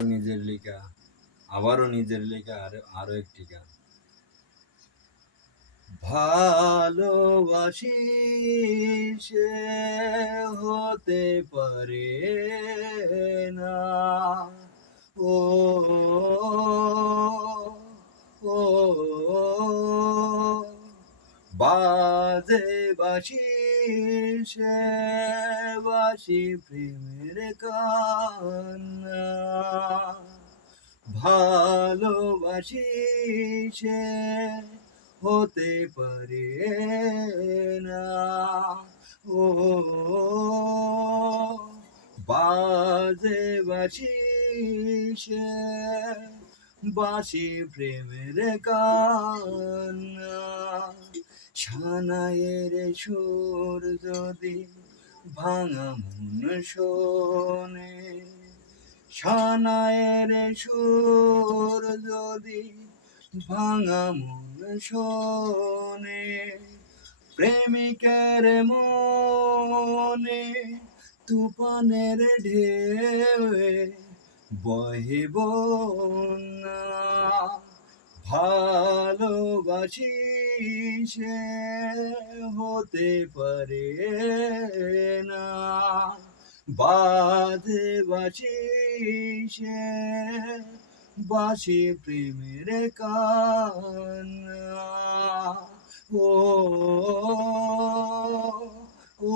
নিজের লেখা, আবারও নিজের লেখা আরো একটি গান। ভালোবাসি সে হতে পারে না, ও ও বাজে বাসি সে বাসি প্রেমের কান্না, ভালোবাসি সে হতে পারে না, ও বাজে বাসি সে বাসি প্রেমের কান্না, সানাইয়ের সুর যদি ভাঙা মন শোনে, সানাইয়ের সুর যদি ভাঙা মন শোনে, প্রেমিকের মনে তুফানের ঢেউয়ে বহে বন্যা, ভালোবাসি সে হতে পারে না, বাজে বাসি সে বাসি প্রেমের কান্না, ও ও